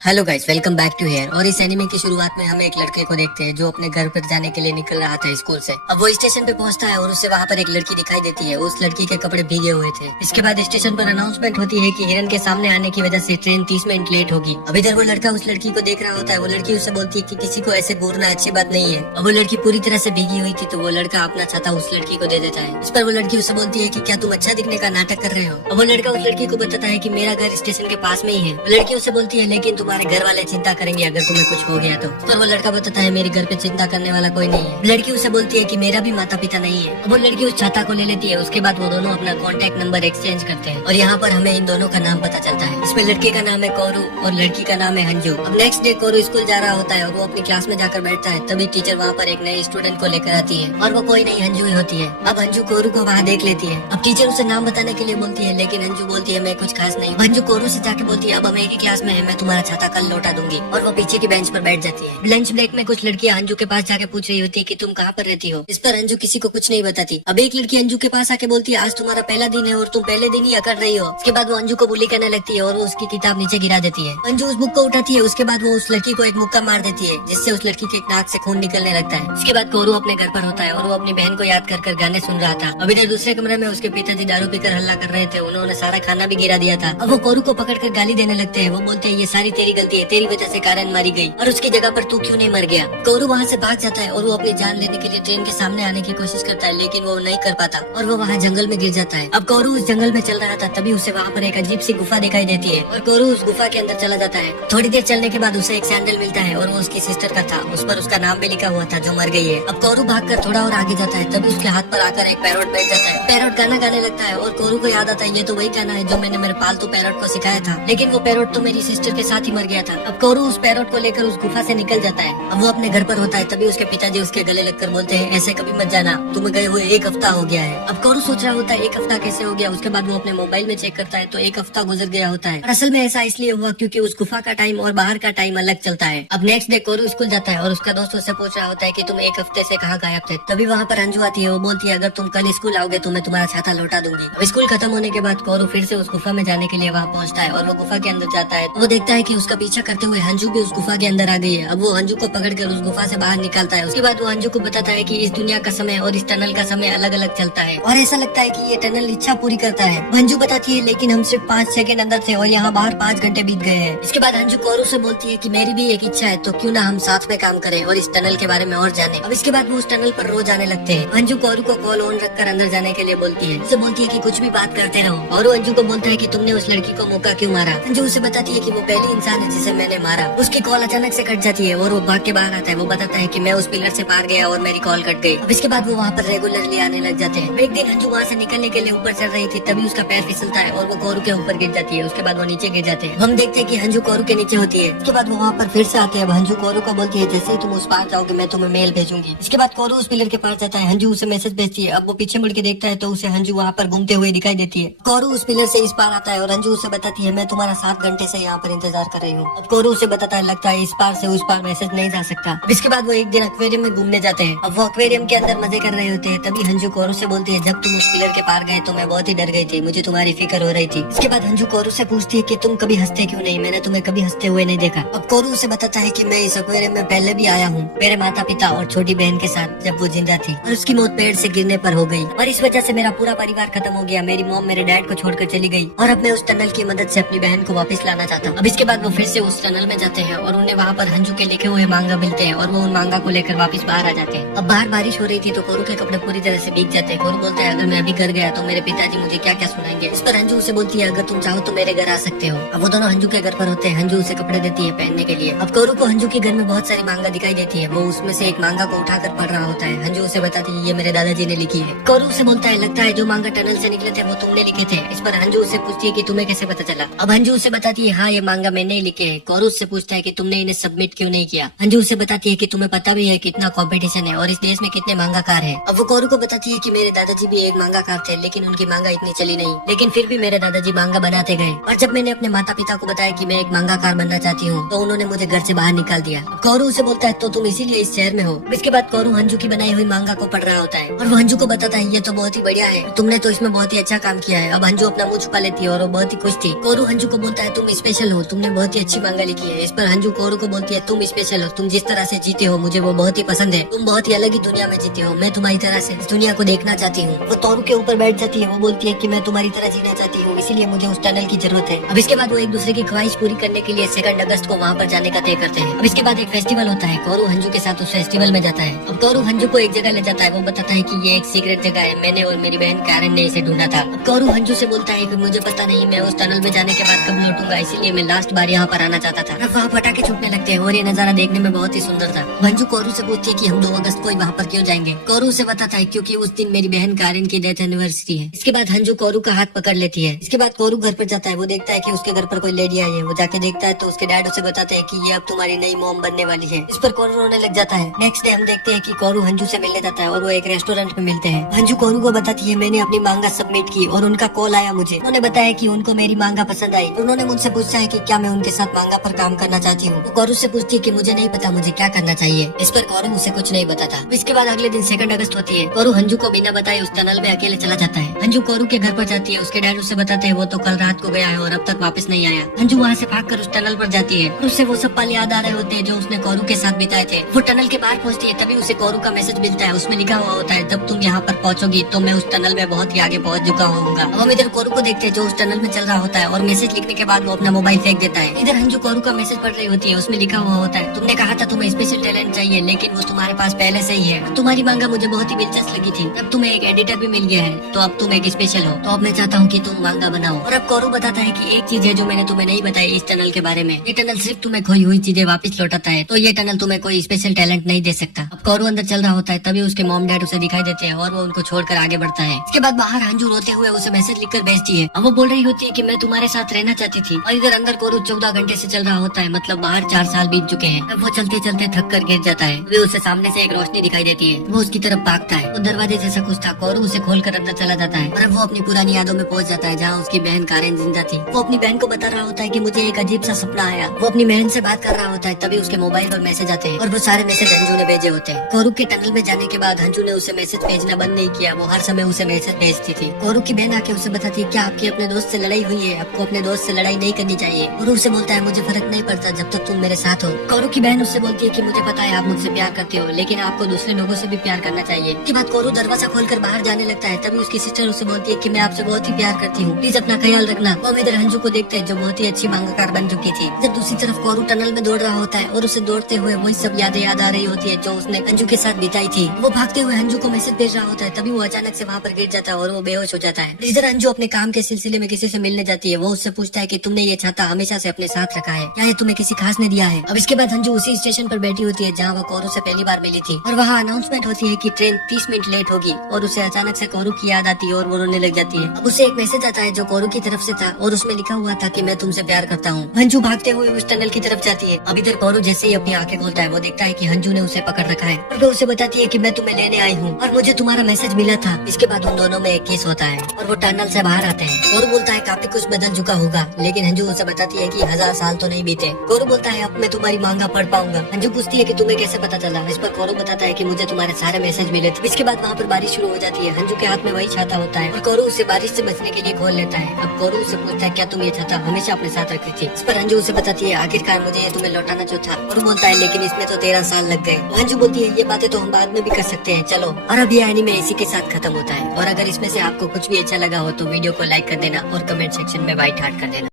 Hello guys, welcome back to here. और इस anime की शुरुआत में हम एक लड़के को देखते हैं जो अपने घर पर जाने के लिए निकल रहा था स्कूल से। अब वो स्टेशन पे पहुंचता है और उससे वहाँ पर एक लड़की दिखाई देती है। उस लड़की के कपड़े भीगे हुए थे। इसके बाद स्टेशन पर अनाउंसमेंट होती है कि हिरन के सामने आने की वजह से ट्रेन 30 मिनट लेट होगी। अब इधर वो लड़का उस लड़की को देख रहा होता है। वो लड़की उससे बोलती है कि किसी को ऐसे घूरना अच्छी बात नहीं है। अब वो लड़की पूरी तरह से भीगी हुई थी तो वो लड़का अपना छाता उस लड़की को दे देता है। इस पर वो लड़की उससे बोलती है कि क्या तुम अच्छा दिखने का नाटक कर रहे हो। अब वो लड़का उस लड़की को बताता है कि मेरा घर स्टेशन के पास में ही है। वो लड़की उससे बोलती है लेकिन तुम्हारे घर वाले चिंता करेंगे अगर तुम्हें कुछ हो गया तो। पर वो लड़का बताता है मेरे घर पे चिंता करने वाला कोई नहीं है। लड़की उससे बोलती है कि मेरा भी माता पिता नहीं है। अब वो लड़की उस छाता को ले लेती है। उसके बाद वो दोनों अपना कॉन्टेक्ट नंबर एक्सचेंज करते हैं और यहाँ पर हमें इन दोनों का नाम पता चलता है। इसमें लड़के का नाम है कोरू और लड़की का नाम है अंजू। अब नेक्स्ट डे कोरू स्कूल जा रहा होता है और वो अपनी क्लास में जाकर बैठता है। तभी टीचर वहाँ पर एक नए स्टूडेंट को लेकर आती है और वो कोई नहीं अंजू ही होती है। अब अंजू कोरू को वहाँ देख लेती है। अब टीचर उसे नाम बताने के लिए बोलती है लेकिन अंजू बोलती है मैं कुछ खास नहीं। अंजू कोरू से जाके बोलती है अब हम एक ही क्लास में है, मैं तुम्हारा छाता कल लौटा दूंगी। और वो पीछे की बेंच पर बैठ जाती है। लंच ब्रेक में कुछ लड़कियां अंजू के पास जाके पूछ रही होती है कि तुम कहाँ पर रहती हो। इस पर अंजू किसी को कुछ नहीं बताती। अब एक लड़की अंजू के पास आके बोलती है आज तुम्हारा पहला दिन है और तुम पहले दिन ही अकड़ रही हो। उसके बाद वो अंजू को बुली करने लगती है और वो उसकी किताब नीचे गिरा देती है। अंजू उस बुक को उठाती है। उसके बाद वो उस लड़की को एक मुक्का मार देती है जिससे उस लड़की के नाक से खून निकलने लगता है। उसके बाद कोरू अपने घर पर होता है और वो अपनी बहन को याद कर गाने सुन रहा था। अब इधर दूसरे कमरे में उसके पिताजी दारू पीकर हल्ला कर रहे थे। उन्होंने सारा खाना भी गिरा दिया था। अब वो कोरू को पकड़ कर गाली देने लगते हैं। वो बोलते हैं ये सारी तेरी गलती है, तेरी वजह से कारण मारी गई और उसकी जगह पर तू क्यों नहीं मर गया। कोरू वहाँ से भाग जाता है और वो अपनी जान लेने के लिए ट्रेन के सामने आने की कोशिश करता है लेकिन वो नहीं कर पाता और वो वहाँ जंगल में गिर जाता है। अब कोरू उस जंगल में चल रहा था तभी उसे वहाँ पर एक अजीब सी गुफा दिखाई देती है और कोरू उस गुफा के अंदर चला जाता है। थोड़ी देर चलने के बाद उसे एक सैंडल मिलता है और वो उसकी सिस्टर का था। उस पर उसका नाम भी लिखा हुआ था जो मर गई है। अब कोरू भागकर थोड़ा और आगे जाता है तभी उसके हाथ पर आकर एक पैरोट बैठ जाता है। पैरोट गाना गाने लगता है और कोरू को याद आता है ये तो वही गाना है जो मैंने मेरे पालतू पैरोट को सिखाया था, लेकिन वो पैरोट तो मेरी सिस्टर के साथ ही मर गया था। अब कोरू उस पैरोट को लेकर उस गुफा से निकल जाता है। अब वो अपने घर पर होता है तभी उसके पिताजी उसके गले लगकर बोलते हैं ऐसे कभी मत जाना, तुम गए हुए एक हफ्ता हो गया है। अब कोरू सोच रहा होता है एक हफ्ता कैसे हो गया। उसके बाद वो अपने मोबाइल में चेक करता है तो एक हफ्ता गुजर गया होता है। असल में ऐसा इसलिए हुआ क्योंकि उस गुफा का टाइम और बाहर का टाइम अलग चलता है। अब नेक्स्ट डे कोरू स्कूल जाता है और उसका दोस्त उससे पूछ रहा होता है कि तुम एक हफ्ते से कहाँ गायब थे। तभी वहाँ पर अंजू आती है। वो बोलती है अगर तुम कल स्कूल आओगे तो मैं तुम्हारा छाता लौटा दूंगी। अब स्कूल खत्म होने के बाद कोरू फिर से उस गुफा में जाने के लिए वहाँ पहुँचता है और वो गुफा के अंदर जाता है। वो देखता है कि उसका पीछा करते हुए अंजू भी उस गुफा के अंदर आ गई है। अब वो अंजू को पकड़कर उस गुफा से बाहर निकालता है। उसके बाद वो अंजू को बताता है कि इस दुनिया का समय और इस टनल का समय अलग अलग चलता है और ऐसा लगता है कि ये टनल इच्छा पूरी करता है। अंजू बताती है लेकिन हम सिर्फ 5 सेकंड अंदर थे और यहाँ बाहर 5 घंटे बीत गए हैं। इसके बाद अंजू कोरू से बोलती है कि मेरी भी एक इच्छा है तो क्यों ना हम साथ में काम करें और इस टनल के बारे में और जाने। अब इसके बाद वो उस टनल पर रोज आने लगते हैं। अंजू कोरू को कॉल ऑन रखकर अंदर जाने के लिए बोलती है। उसे बोलती है कि कुछ भी बात करते रहो और वो अंजू को बोलता है कि तुमने उस लड़की को मौका क्यों मारा। अंजू उसे बताती है कि वो पहली इंसान है जिसे मैंने मारा। उसकी कॉल अचानक से कट जाती है और वो भाग के बाहर आता है। वो बताता है कि मैं उस पिलर से पार गया और मेरी कॉल कट गई। अब इसके बाद वो वहाँ पर रेगुलरली आने लग जाते हैं। एक दिन अंजू वहाँ से निकलने के लिए ऊपर चढ़ रही थी तभी उसका पैर फिसलता है और वो कोरू के ऊपर गिर जाती है। उसके बाद वो नीचे गिर जाते हैं। हम देखते हैं कि अंजू कोरू के नीचे होती है। उसके बाद वो वहाँ पर फिर से आते हैं। अंजू कोरू को बोलती है जैसे ही तुम उस पार जाओगे मैं तुम्हें मेल भेजूंगी। इसके बाद कोरू उस पिलर के पास जाता है। अंजू उसे मैसेज भेजती है। अब वो पीछे मुड़ के देखता है तो उसे अंजू वहाँ पर घूमते हुए दिखाई देती है। कोरू उस पिलर से इस पार आता है और अंजू उसे बताती है मैं तुम्हारा 7 घंटे से यहाँ पर इंतजार कर रही हूँ। अब कोरू उसे बताता है लगता है इस पार से उस पार मैसेज नहीं जा सकता। इसके बाद वो एक दिन एक्वेरियम में घूमने जाते हैं। अब वो एक्वेरियम के अंदर मजे कर रहे होते हैं तभी अंजू कोरू से बोलती है जब तुम उस पिलर के पार गए तो मैं बहुत ही डर गई थी, मुझे तुम्हारी फिक्र हो रही थी। इसके बाद अंजू कोरू से पूछती है कि तुम कभी हंसते क्यों नहीं, मैंने तुम्हें कभी हंसते हुए नहीं देखा। अब कोरू उसे बताता है कि मैं इस एक्वेरियम में पहले भी आया हूँ मेरे माता पिता और छोटी बहन के साथ जब वो जिंदा थी और उसकी मौत पेड़ से गिरने पर हो गई और इस वजह से मेरा पूरा परिवार खत्म हो गया। मेरी मॉम मेरे डैड को छोड़कर चली गई और अब मैं उस टनल की मदद से अपनी बहन को वापस लाना चाहता हूँ। अब इसके बाद वो फिर से उस टनल में जाते हैं और उन्हें वहाँ पर अंजू के लिखे हुए मांगा मिलते हैं और वो उन मांगा को लेकर वापस बाहर आ जाते हैं। अब बाहर बारिश हो रही थी तो कोरू के कपड़े पूरी तरह से भीग जाते हैं। कोरू बोलता है अगर मैं अभी घर गया तो मेरे पिताजी मुझे क्या क्या सुनाएंगे। इस पर अंजू उसे बोलती है अगर तुम चाहो तो मेरे घर आ सकते हो। अब वो दोनों अंजू के घर पर होते हैं। अंजू उसे कपड़े देती है पहनने के लिए। अब कोरू को अंजू के घर में बहुत सारी मांगा दिखाई देती है। वो उसमें से एक मांगा को उठाकर पढ़ रहा होता है। अंजू उसे बताती है ये मेरे दादाजी ने लिखी है। कोरू उसे बोलता है लगता है जो मांगा टनल से निकले थे वो तुमने लिखे थे। इस पर अंजू उसे पूछती है कि तुम्हें कैसे पता चला। अब अंजू उसे बताती है हाँ ये मांगा मैंने ही लिखे है। कोरू उससे पूछता है कि तुमने इन्हें सबमिट क्यों नहीं किया। अंजू उसे बताती है कि तुम्हें पता भी है कितना कंपटीशन है और इस देश में कितने मांगाकार हैं। अब वो कोरू को बताती है कि मेरे दादाजी भी एक मांगाकार थे लेकिन उनकी मांगा इतनी चली नहीं, लेकिन फिर भी मेरे दादाजी मांगा बनाते गए और जब मैंने अपने माता पिता को बताया कि मैं एक मांगाकार बनना चाहती हूँ तो उन्होंने मुझे घर से बाहर निकाल दिया। कोरू उसे बोलता है तो तुम इसीलिए इस शहर में हो। इसके बाद कोरू अंजू की बनाई हुई मांगा को पढ़ रहा होता है और वो अंजू को बताता है ये तो बहुत ही बढ़िया है, तुमने तो इसमें बहुत ही अच्छा काम किया है। अब अंजू अपना मुंह छुपा लेती है और वो बहुत ही खुश थी। कोरू अंजू को बोलता है तुम स्पेशल हो, तुमने बहुत बहुत ही अच्छी मांगा लिखी है। इस पर अंजू कोरू को बोलती है तुम स्पेशल हो, तुम जिस तरह से जीते हो मुझे वो बहुत ही पसंद है, तुम बहुत ही अलग ही दुनिया में जीते हो, मैं तुम्हारी तरह से इस दुनिया को देखना चाहती हूँ। वो तोरू के ऊपर बैठ जाती है, वो बोलती है कि मैं तुम्हारी तरह जीना चाहती हूँ, इसीलिए मुझे उस टनल की जरूरत है। अब इसके बाद वो एक दूसरे की ख्वाहिश पूरी करने के लिए 2 अगस्त को वहाँ पर जाने का तय करते हैं। अब इसके बाद एक फेस्टिवल होता है, कोरू हंजू के साथ उस फेस्टिवल में जाता है। अब कोरू हंजू को एक जगह ले जाता है, वो बताता है कि ये एक सीक्रेट जगह है, मैंने और मेरी बहन कारन ने इसे ढूंढा था। अब कोरू हंजू से बोलता है कि मुझे पता नहीं मैं उस टनल में जाने के बाद कब लौटूंगा, इसीलिए मैं लास्ट बार यहाँ पर आना चाहता था। वहाँ पटाखे छूटने लगते हैं और ये नजारा देखने में बहुत ही सुंदर था। हंजू कोरू से पूछती है कि हम 2 अगस्त को ही वहाँ पर क्यों जाएंगे। कोरू उसे बताता है क्योंकि उस दिन मेरी बहन कारन की डेथ एनिवर्सरी है। इसके बाद हंजू कोरू का हाथ पकड़ लेती है। इसके बाद कोरू घर पर जाता है, वो देखता है कि उसके घर पर कोई लेडी आई है। वो जाके देखता है तो उसके डैड उसे बताते हैं कि ये अब तुम्हारी नई मॉम बनने वाली है। इस पर कोरू रोने लग जाता है। नेक्स्ट डे हम देखते हैं कि कोरू हंजू से मिलने जाता है और वो एक रेस्टोरेंट में मिलते हैं। हंजू कोरू को बताती है मैंने अपनी मांगा सबमिट की और उनका कॉल आया मुझे, उन्होंने बताया कि उनको मेरी मांगा पसंद आई। उन्होंने मुझसे पूछा है कि क्या मैं उनके साथ मांगा पर काम करना चाहती हूँ। वो कोरू से पूछती है कि मुझे नहीं पता मुझे क्या करना चाहिए। इस पर कोरू उसे कुछ नहीं बताता। इसके बाद अगले दिन 2 अगस्त होती है। कोरू हंजू को बिना बताए उस टनल में अकेले चला जाता है। हंजू कोरू के घर पर जाती है, उसके डैड उसे बताते हैं वो तो कल रात को गया है और अब तक वापस नहीं आया। हंजू वहाँ से भागकर उस टनल पर जाती है और उससे वो सब पल याद आ रहे होते हैं जो उसने कोरू के साथ बिताए थे। वो टनल के बाहर पहुँचती है, तभी उसे कोरू का मैसेज मिलता है। उसमें लिखा हुआ होता है जब तुम यहाँ पर पहुँचोगी तो मैं उस टनल में बहुत ही आगे पहुँच चुका होऊंगा। हम इधर कोरू को देखते हैं जो उस टनल में चल रहा होता है और मैसेज लिखने के बाद वो अपना मोबाइल फेंक देता है। इधर हंजू कोरू का मैसेज पढ़ रही होती है, उसमें लिखा हुआ होता है तुमने कहा था तुम्हें स्पेशल टैलेंट चाहिए लेकिन वो तुम्हारे पास पहले से ही है। तुम्हारी मांगा मुझे बहुत ही दिलचस्प लगी थी, अब तुम्हें एक एडिटर भी मिल गया है तो अब तुम एक स्पेशल हो, तो अब मैं चाहता हूँ कि तुम मांगा बनाओ। और अब कोरू बताता है कि एक चीज है जो मैंने तुम्हें नहीं बताई इस टनल के बारे में, ये टनल सिर्फ तुम्हें खोई हुई चीजें वापस लौटाता है, तो ये टनल तुम्हें कोई स्पेशल टैलेंट नहीं दे सकता। अब कोरू अंदर चल रहा होता है, तभी उसके मॉम डैड उसे दिखाई देते हैं और वो उनको छोड़कर आगे बढ़ता है। इसके बाद बाहर हंजू रोते हुए उसे मैसेज लिखकर भेजती है। अब वो बोल रही होती है कि मैं तुम्हारे साथ रहना चाहती थी। और इधर अंदर कोरू 14 घंटे से चल रहा होता है, मतलब बाहर 4 साल बीत चुके हैं। अब वो चलते चलते थक कर गिर जाता है। वे उसे सामने से एक रोशनी दिखाई देती है, वो उसकी तरफ भागता है। वो दरवाजे जैसा कुछ था, कोरू उसे खोलकर अंदर चला जाता है और अब वो अपनी पुरानी यादों में पहुंच जाता है जहाँ उसकी बहन कारन जिंदा थी। वो अपनी बहन को बता रहा होता है कि मुझे एक अजीब सा सपना आया। वो अपनी बहन से बात कर रहा होता है, तभी उसके मोबाइल पर मैसेज आते हैं और वो सारे मैसेज हंजू ने भेजे होते हैं। कोरू के टनल में जाने के बाद हंजू ने उसे मैसेज भेजना बंद नहीं किया, वो हर समय उसे मैसेज भेजती थी। कोरू की बहन आके उसे बताती है क्या आपकी अपने दोस्त से लड़ाई हुई है, आपको अपने दोस्त से लड़ाई नहीं करनी चाहिए। कोरू उसे बोलता है मुझे फर्क नहीं पड़ता जब तक तुम मेरे साथ हो। कोरू की बहन उससे बोलती है कि मुझे पता है आप मुझसे प्यार करते हो लेकिन आपको दूसरे लोगों से भी प्यार करना चाहिए। इसके बाद कोरू दरवाजा खोलकर बाहर जाने लगता है, तभी उसकी सिस्टर उसे बोलती है कि मैं आपसे बहुत ही प्यार करती हूँ, प्लीज अपना ख्याल रखना। वो इधर हंजू को देखते हैं जो बहुत ही अच्छी मांगाकार बन चुकी थी। जब दूसरी तरफ कोरू टनल में दौड़ रहा होता है और उसे दौड़ते हुए वही सब यादें याद आ रही होती है जो उसने अंजू के साथ बिताई थी। वो भागते हुए अंजू को मैसेज भेज रहा होता है, तभी वो अचानक से वहाँ पर गिर जाता है और वो बेहोश हो जाता है। इधर अंजू अपने काम के सिलसिले में किसी से मिलने जाती है। वो उससे पूछता है कि तुमने ये छाता हमेशा से अपने साथ रखा है या ये तुम्हें किसी खास ने दिया है। अब इसके बाद अंजू उसी स्टेशन पर बैठी होती है जहाँ वो कोरू से पहली बार मिली थी और वहाँ अनाउंसमेंट होती है कि ट्रेन 30 मिनट लेट होगी और उसे अचानक से कोरू की याद आती है और वो रोने लग जाती है। अब उसे एक मैसेज आता है जो कोरू की तरफ से था और उसमें लिखा हुआ था कि मैं तुमसे प्यार करता हूँ। हंजू भागते हुए उस टनल की तरफ जाती है। अब इधर कोरू जैसे ही अपनी आंखें खोलता है वो देखता है कि हंजू ने उसे पकड़ रखा है और वो उसे बताती है कि मैं तुम्हें लेने आई हूँ और मुझे तुम्हारा मैसेज मिला था। इसके बाद उन दोनों में एक किस होता है और वो टनल से बाहर आते हैं। कोरू बोलता है काफी कुछ बदल चुका होगा, लेकिन हंजू उसे बताती है कि 1000 साल तो नहीं बीते। कोरू बोलता है अब मैं तुम्हारी मांगा पढ़ पाऊंगा। हंजू पूछती है कि तुम्हें कैसे पता चला। इस पर कोरू बताता है कि मुझे तुम्हारे सारे मैसेज मिले थे। इसके बाद वहाँ पर बारिश शुरू हो जाती है। हंजू के हाथ में वही छाता होता है और कोरू उसे बारिश से बचने के लिए खोल लेता है। अब कोरू उसे पूछता है क्या तुम ये छाता हमेशा अपने साथ रखती थी। इस पर हंजू उसे बताती है आखिरकार मुझे ये तुम्हें लौटाना जो था। कोरू बोलता है लेकिन इसमें तो 13 साल लग गए। हंजू बोलती है ये बातें तो हम बाद में भी कर सकते हैं, चलो। और अब ये एनीमे इसी के साथ खत्म होता है। और अगर इसमें से आपको कुछ भी अच्छा लगा हो तो वीडियो को लाइक कर देना और कमेंट सेक्शन में वाइट हार्ट कर देना।